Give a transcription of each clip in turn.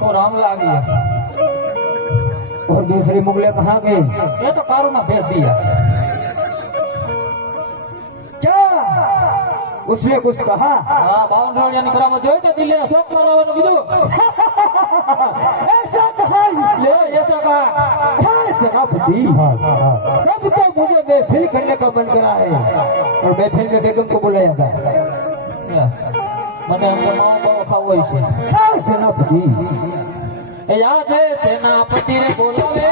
तो राम ला गया और दूसरी मुगले कहा गए? ये तो कारो ना भेज दिया। क्या? उसने कुछ कहा? हाँ मुझे तो दिल्ली ने शोक ऐसा कहा इसलिए हाँ, ऐसा कहा। हाँ, जी तब हाँ, तो मुझे महफिल करने का मन करा है। और महफिल में बेगम को बुलाया था મને અમદામાં બહુ ખાવ હોય છે. સેનાપતિ યાદ સેનાપતિ રે બોલાવે.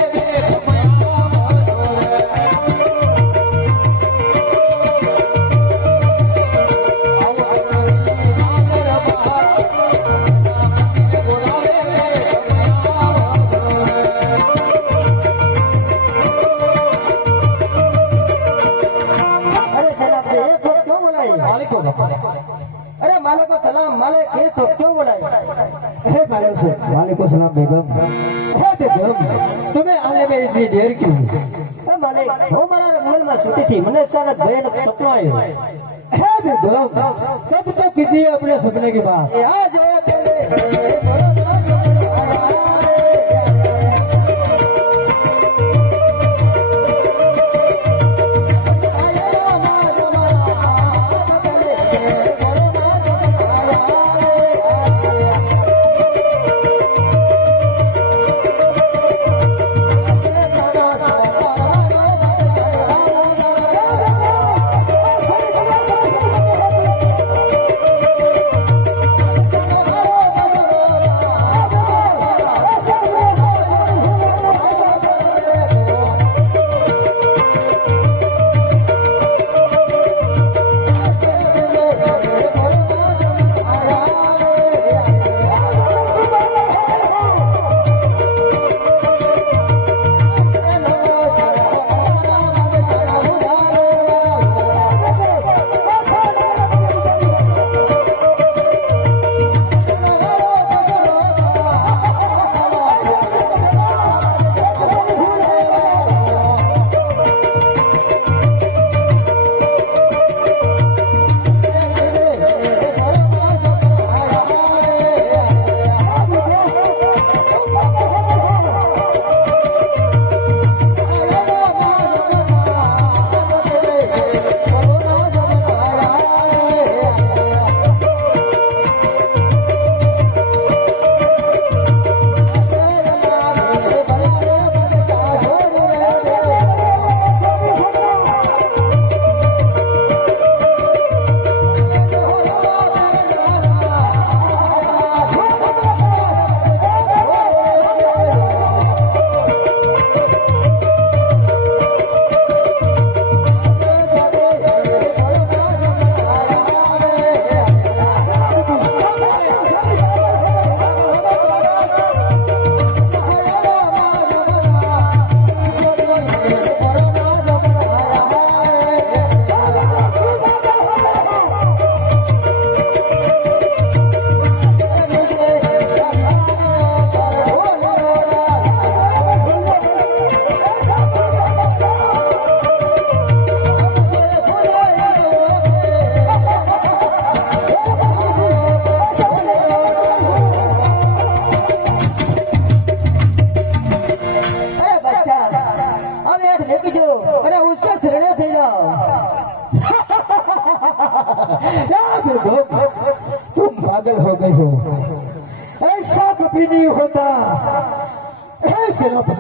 હતી મને અચાનક ભયાનક સપનો આવ્યો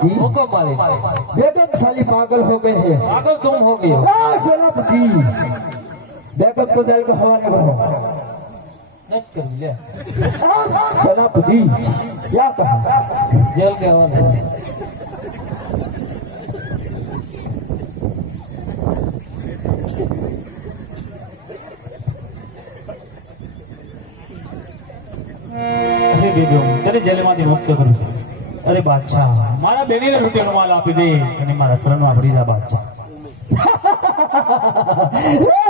सेनापति હુકમ માલિક बेगम साली पागल हो गए हैं પાગલ तुम हो गए हो हाँ, सेनापति बेगम को जेल का हवाले करो નથી કરવી લે सेनापति क्या कहा જેલ કે હવાલે અરે બેગમ તને જેલમાંથી મુક્ત કરું અરે બાદશાહ મારા બેબીને રૂપિયાનો માલ આપી દે અને મારા સરનો આપડી જા બાદશાહ.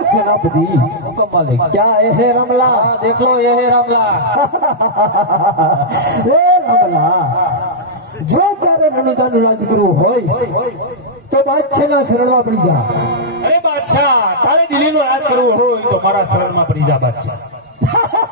સેનાપતિ હુકમ માલિક જો જ્યારે રણુજાનું રાજગુરુ હોય તો બાદશાહના શરણમાં પડી જા. અરે બાદશાહ તારે દિલ્હીનો રાજ કરવો હોય તો મારા શરણમાં પડી જા બાદશાહ.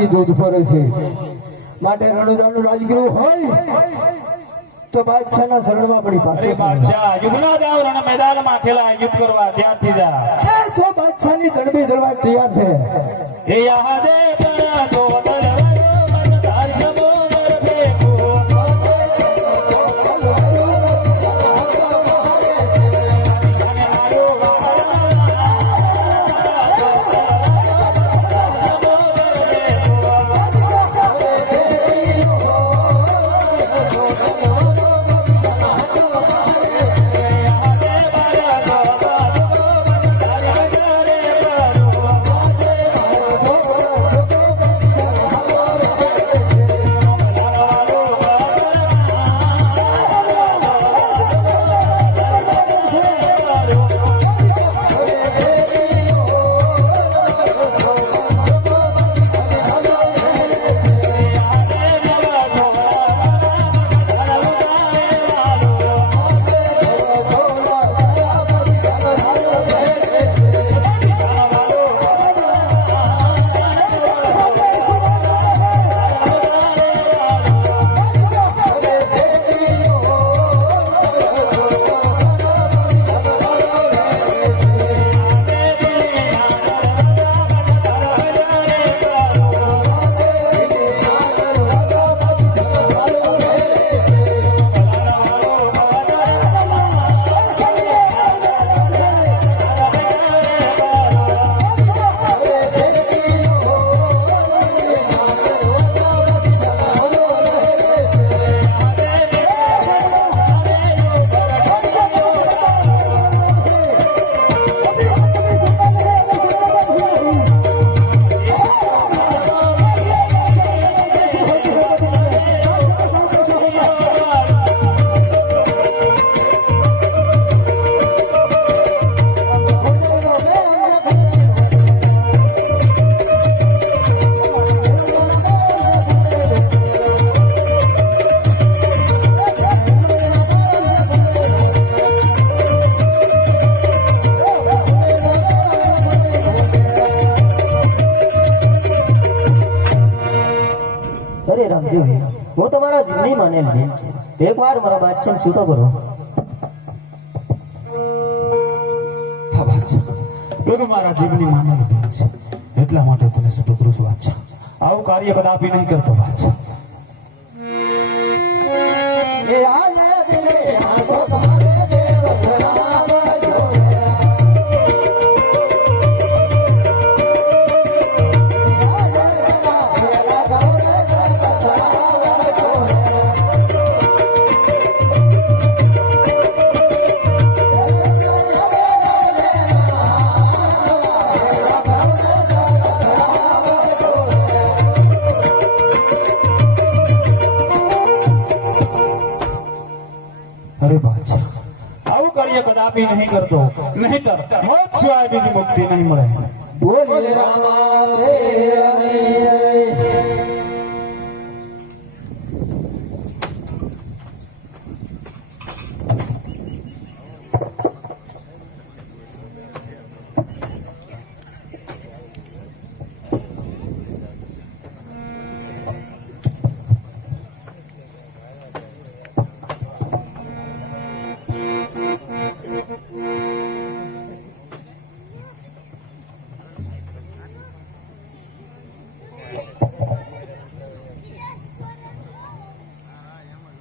મોઢામાં દૂધ ફરે છે. માટે રણુદાનું રાજગૃહ હોય તો બાદશાહના શરણમાં પડી પાસે બાદશાહ યુદ્ધના દાવ રણ મેદાનમાં ખેલા યુદ્ધ કરવા ત્યારથી જા. તો બાદશાહની દડબી દળવા તૈયાર છે. એ યાદે જીવની માનેલ બેન છે એક વાર મારા બાદશાહ છૂટો કરો. હા મારા જીવની માનવ બેન છે. એટલા માટે તને છૂટો કરું છું બાદશાહ આવું કાર્ય કદાપી નહીં કરતો બાદશાહ એ આને કદાપી નહીં કરતો. નહીં કર મોત સિવાય બીજી મુક્તિ નહીં મળે. બોલ રામા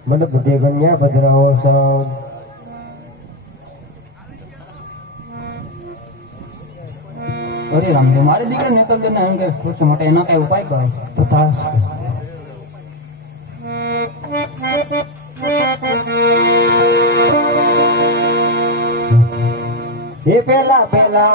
મને બુદ્ધિ ગણ્યા ભદ્રાઓ સાઉન્ડ અરે રામદેવ મારી દીકરા દે ને અંગે કે માટે એનો કઈ ઉપાય કરો. તથાસ્તુ. એ પેલા પેલા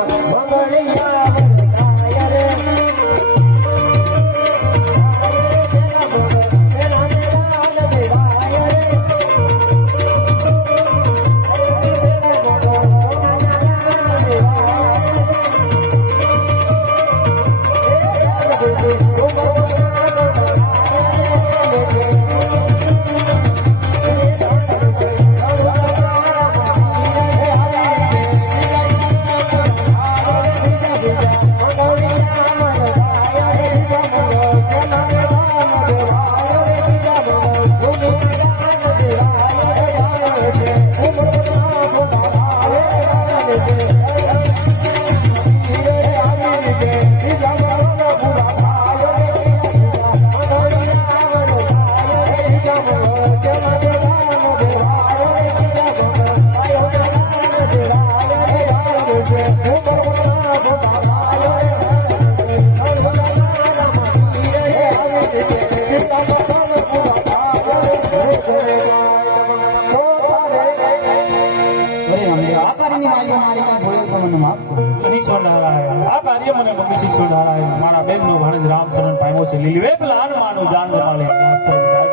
મને બક્ષી સુધારાય. મારા બેનનો ભાણેજ રામચરણ પામ્યો છે લીલી વેપ લાલ માનું જાન જમાલે આશ્રય વિદાય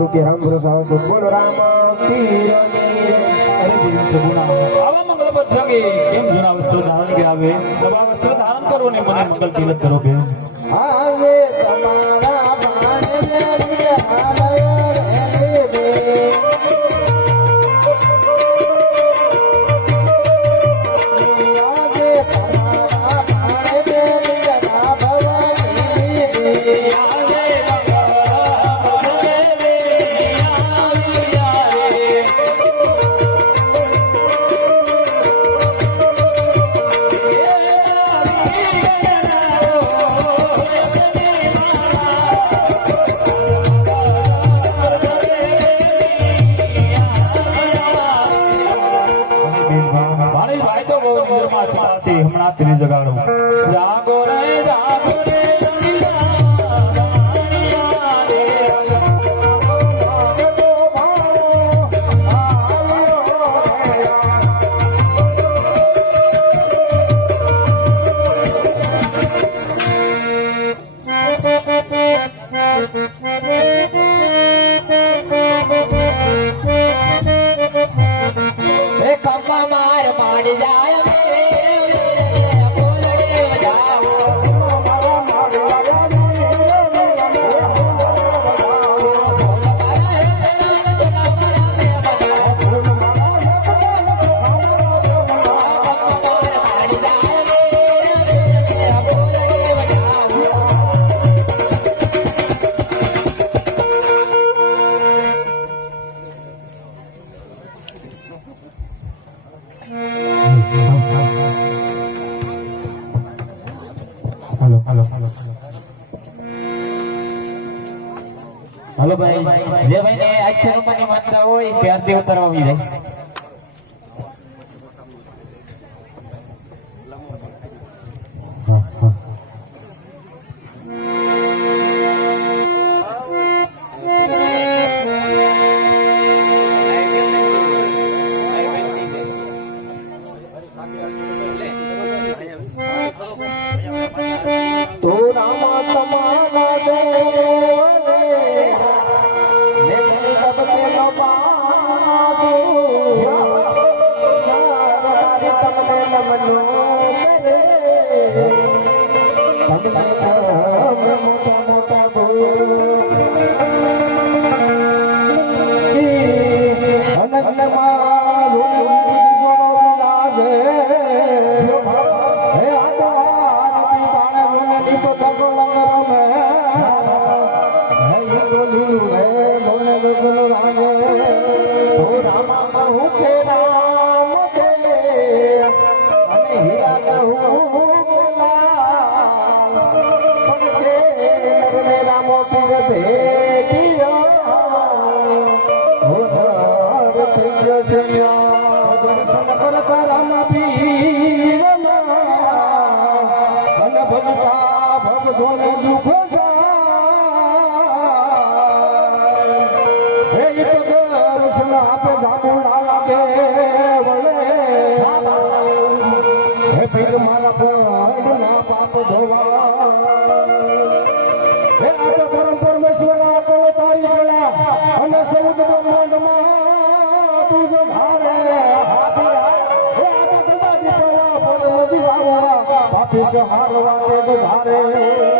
રૂપિયા રામ ભરોસા આવે છે. બોલો રામ અરે બીજું છે ગુણા. આવા મંગળ પ્રસંગે કેમ જૂના? વસ્ત્ર ધારણ કે આવે. નવા વસ્ત્ર ધારણ કરો ને મને મંગલ તિલક કરો બેન. yeah. Oh, હાલવા ધારે.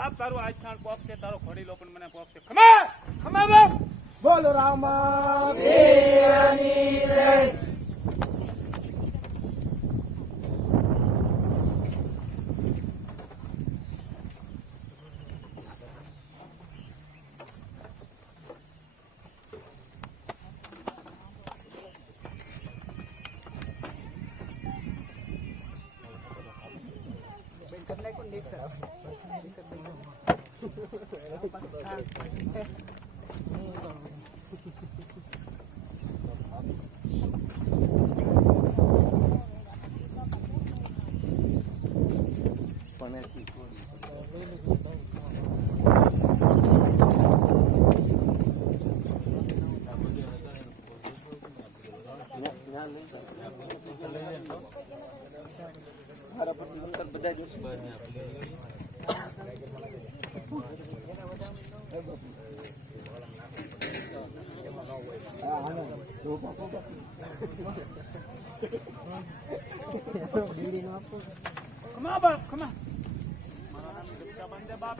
બાપ તારું આજ થાણ પોપ છે, તારો ખોડી લો પણ મને પોપ છે. ખમા! ખમા બાપ! બોલ Rama. Come on, Bob. Come on. Marami ka bande, Bob.